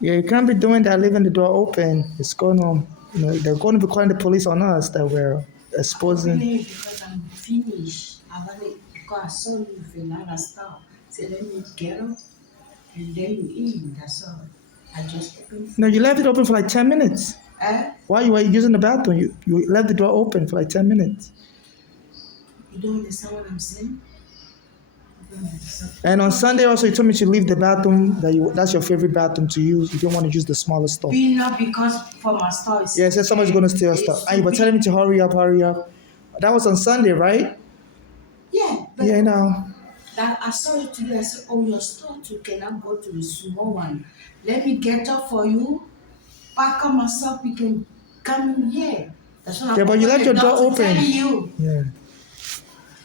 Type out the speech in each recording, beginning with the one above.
Yeah, you can't be doing that, leaving the door open. It's going to, they're going to be calling the police on us that we're I'm opening exposing. it because I'm finished. I want it because I saw you with another stuff. So let me get up and then you in. That's all. I just opened for No, you you. left it open for like 10 minutes. Eh? While you were using the bathroom, you left the door open for like 10 minutes. You don't understand what I'm saying? You don't understand. And on Sunday also, you told me to leave the bathroom, that's your favorite bathroom to use. You don't want to use the smaller store. Being not because for my store Yeah, it is said someone's going to steal your stuff. it's And you too were telling me big. to hurry up, hurry up. That was on Sunday, right? Yeah, but Yeah, now. that I saw you today. I said, oh, your store too cannot go to the small one. Let me get up for you. Pack up myself. We can come in here. That's what Yeah, I'm but you left opening the your door door to open. tell you. Yeah.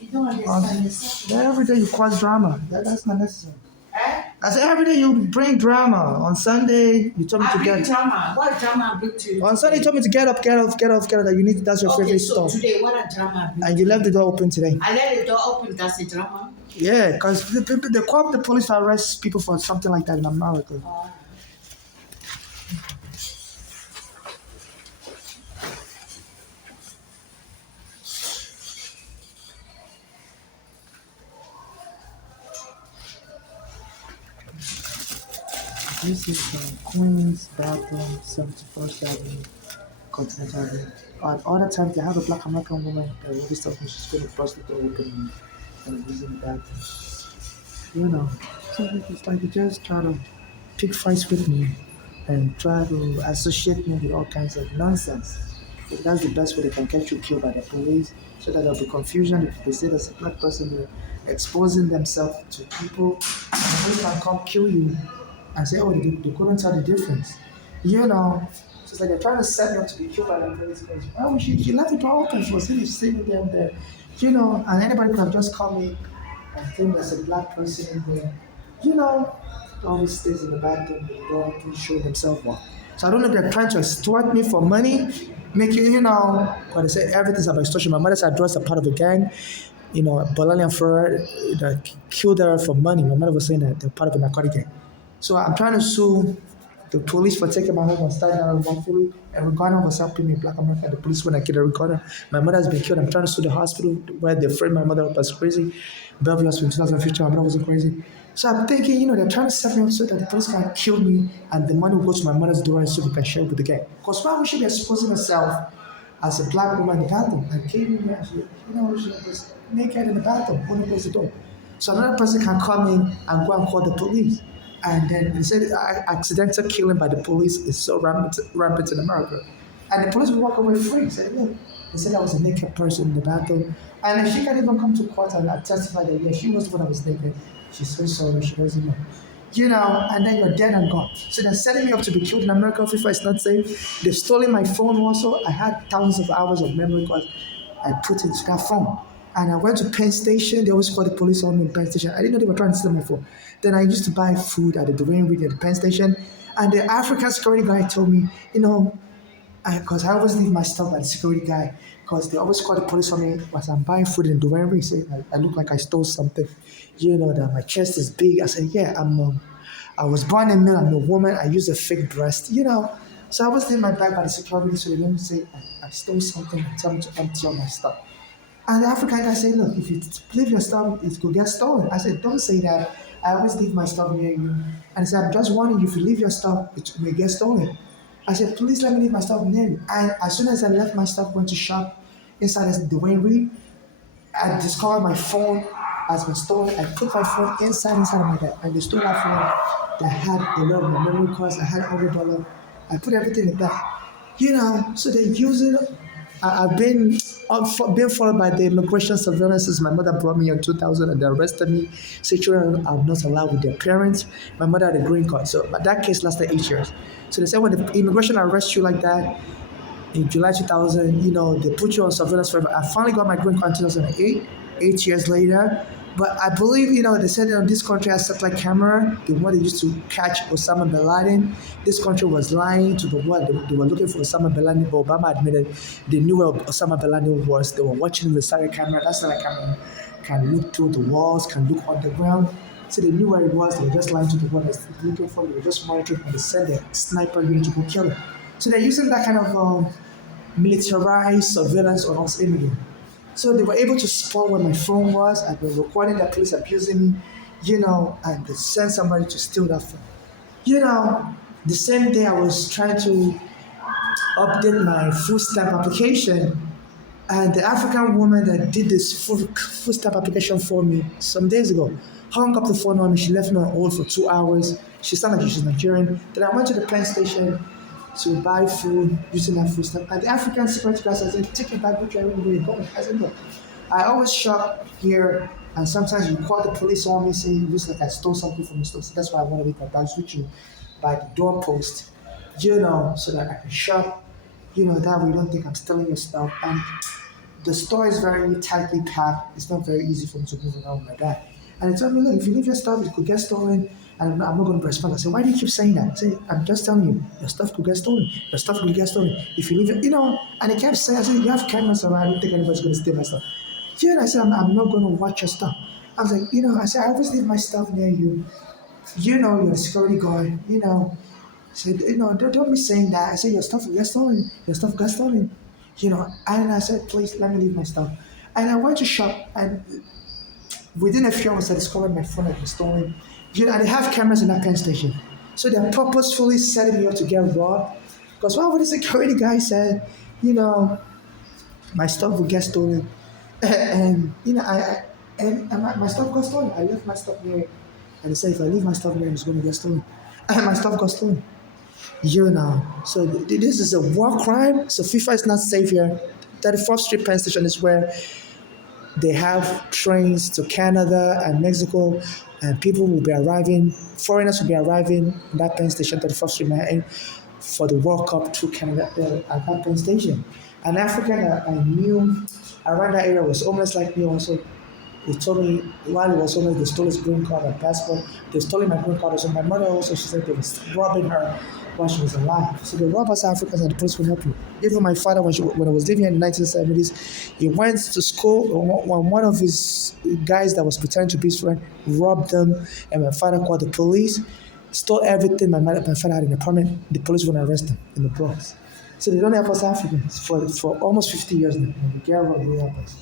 You don't understand yourself. Every day you cause drama. That's not necessary. Eh? I said every day you bring drama. On Sunday, you told me I to bring get. drama. What drama I bring to you On Sunday, you today? told me to get up, get off, get off, get off. That you need. That's your Okay, favorite so stuff. today, what a drama I bring And to you you? left the door open today. I let the door open. That's a drama. Yeah, because they call up the police to arrest people for something like that in America. This is Queens bathroom, 71st Avenue, Continental Avenue. At other times, they have a black American woman that always tells me she's going to bust the door open and using the bathroom. So it's like they just try to pick fights with me and try to associate me with all kinds of nonsense. But that's the best way they can get you killed by the police, so that there'll be confusion if they say there's a black person there exposing themselves to people, and the police can come kill you and say, oh, they couldn't tell the difference. So it's like they're trying to set me up to be killed by the police because, well, she left the door open for sitting them there, and anybody could have just come in and think there's a black person in there, you know, always stays in the bathroom, they don't show themselves well. So I don't know if they're trying to extort me for money, make but they say everything's about extortion. My mother's address are part of a gang, Bolani and Flora that killed her for money. My mother was saying that they're part of a narcotic gang. So I'm trying to sue the police for taking my home and starting out wrongfully. And Uganda was helping me, Black America. The police when I killed Uganda. My mother has been killed. I'm trying to sue the hospital where they framed my mother up as crazy. Bellevue Hospital in 2015. My mother wasn't crazy. So I'm thinking, they're trying to set me up so that the police can kill me and the money will go to my mother's door so we can share it with the gang. Because why would she be exposing herself as a black woman in the bathroom and came in there and she was naked in the bathroom, only close the door. So another person can come in and go and call the police. And then they said accidental killing by the police is so rampant in America. And the police will walk away free. Say, look, they said I was a naked person in the bathroom. And she can even come to court and testify that, yeah, she was the one that was naked. She's so sorry, she doesn't know. And then you're dead and gone. So they're setting me up to be killed in America. FIFA is not safe. They've stolen my phone also. I had thousands of hours of memory because I put into that phone. And I went to Penn Station. They always call the police on me in Penn Station. I didn't know they were trying to steal my phone. Then I used to buy food at the Dwayne Reed at the Penn Station. And the African security guy told me, because I always leave my stuff at the security guy, because they always call the police on me as I'm buying food in Dwayne Reed. Say I look like I stole something. That my chest is big. I said, yeah, I was born in male. I'm a woman. I use a fake breast. So I always leave my bag by the security so they don't say I stole something and tell me to empty all my stuff. And the African guy said, look, if you leave your stuff, it could get stolen. I said, don't say that. I always leave my stuff near you. And he said, I'm just warning you, if you leave your stuff, it may get stolen. I said, please let me leave my stuff near you. And as soon as I left my stuff, went to shop inside the Dwayne Reed, I discovered my phone has been stolen. I put my phone inside of my bag. And they stole that phone that had a lot of my memory cards. I had $100. I put everything in the bag. So they use it. I've been followed by the immigration surveillance since my mother brought me in 2000 and they arrested me. 6 children are not allowed with their parents. My mother had a green card. So but that case lasted 8 years. So they said when the immigration arrests you like that, in July 2000, they put you on surveillance forever. I finally got my green card in 2008, 8 years later. But I believe, they said this country has satellite camera, the one they used to catch Osama bin Laden. This country was lying to the world. They were looking for Osama bin Laden, but Obama admitted they knew where Osama bin Laden was. They were watching the satellite camera. That satellite camera can look through the walls, can look underground. So they knew where it was. They were just lying to the one that's looking for. They were just monitoring, and they sent their sniper unit to go kill him. So they're using that kind of militarized surveillance on us immediately. So they were able to spot where my phone was. I've been recording the police abusing me, and they sent somebody to steal that phone. The same day I was trying to update my food stamp application, and the African woman that did this food stamp application for me some days ago hung up the phone on me. She left me on hold for 2 hours. She sounded like she's Nigerian. Then I went to the pen station to buy food using that food stamp. And the African security guard said, take it back, which I really go. I said, look, I always shop here, and sometimes you call the police on me saying it looks like I stole something from the store. So that's why I want to leave my bags with you by the doorpost, so that I can shop, that way you don't think I'm stealing your stuff. And the store is very tightly packed. It's not very easy for me to move around with my bag. And they told me, look, if you leave your stuff, it could get stolen. And I'm not going to respond. I said, why do you keep saying that? I said, I'm just telling you, your stuff could get stolen. Your stuff could get stolen. If you leave it, and they kept saying, I said, you have cameras around. I don't think anybody's going to steal my stuff. And I said, I'm not going to watch your stuff. I was like, I said, I always leave my stuff near you. You're the security guard, I said, don't be saying that. I said, your stuff got stolen. Your stuff got stolen. And I said, please let me leave my stuff. And I went to shop, and within a few hours, I discovered my phone had been stolen. And they have cameras in that pen station. So they're purposefully setting me up to get robbed. Because what would the security guy said, my stuff will get stolen. And, my stuff got stolen. I left my stuff there. And they said, if I leave my stuff there, it's going to get stolen. And my stuff got stolen. So this is a war crime. So FIFA is not safe here. 34th Street Penn Station is where they have trains to Canada and Mexico, and people will be arriving, foreigners will be arriving in that Penn Station, 34th Street, Manhattan, for the World Cup through Canada at that Penn Station. An African that I knew around that area was homeless like me also. He told me while he was homeless, they stole his green card and passport. They stole my green card. Also, my mother also, she said they was robbing her while she was alive. So they rob us Africans and the police will help you. Even my father, when I was living in the 1970s, he went to school. When one of his guys that was pretending to be his friend robbed them, and my father called the police, stole everything my father had in the apartment. The police wouldn't arrest him in the Bronx. So they don't help us Africans for almost 50 years now. When we get robbed, they help us.